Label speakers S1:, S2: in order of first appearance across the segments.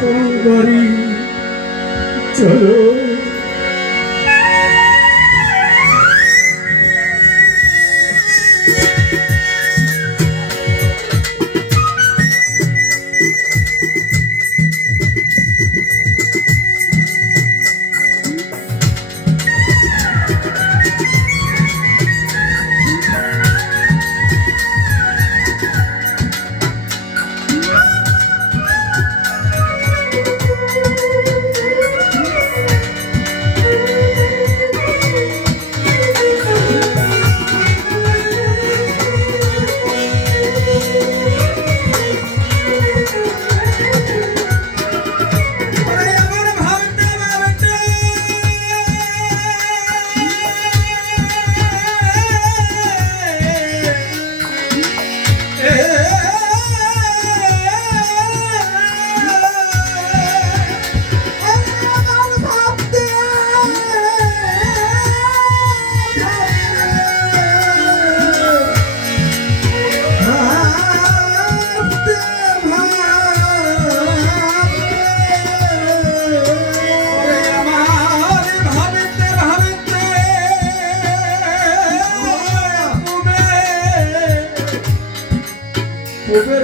S1: আপন বাড়ি চলো।
S2: উবের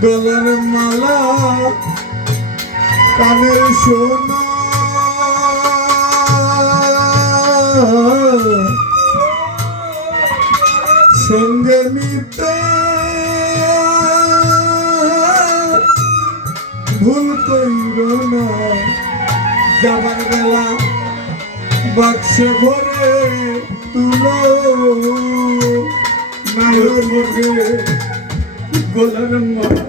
S1: বেরিয়ে
S2: গলার মালা, কানের সোনা। সঙ্গে নিতে ভুল কইর না। যাবার বেলা বাক্সে ভরে তুলো নায়র ভরে
S1: গলার মালা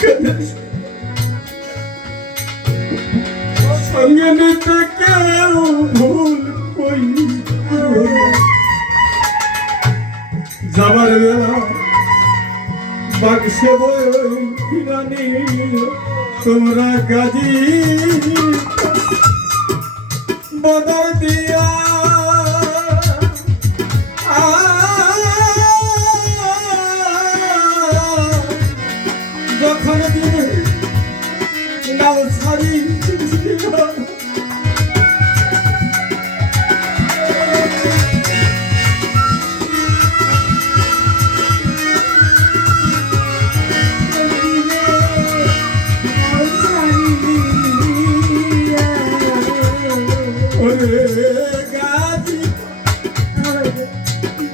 S1: কানের সঙ্গে নিতে কেউ ভুল কই যাবার বেলা বাক্সে বই ফিরানি, তোমরা গাজি বদল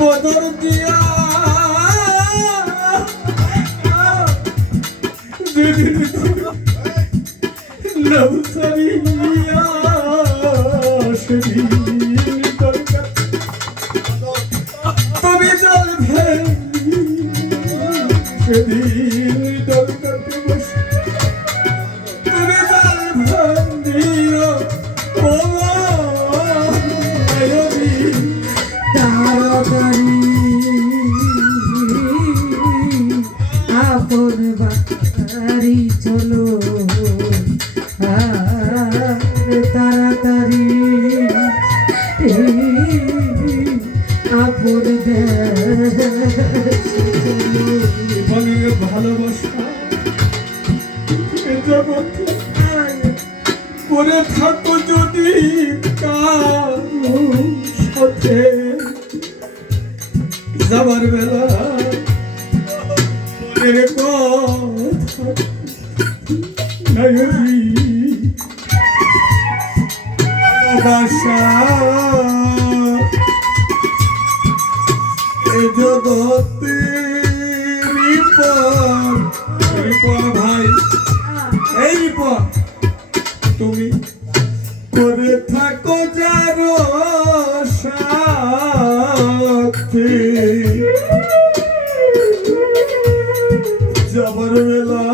S1: বদর দিয়া। ছাড়িয়া
S3: করে
S1: থাকো যদি যাবার বেলা মনের কথা
S2: এ জগতে যাবার বেলা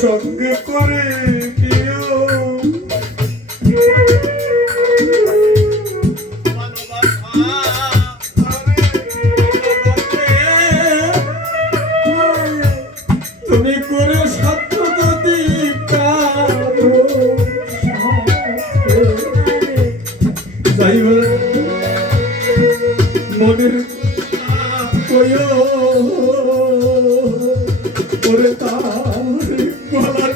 S2: সঙ্গে করে দিও
S1: তুমি করে সত্য যদি যাই হোক, মনের কয়ো করে তার গলা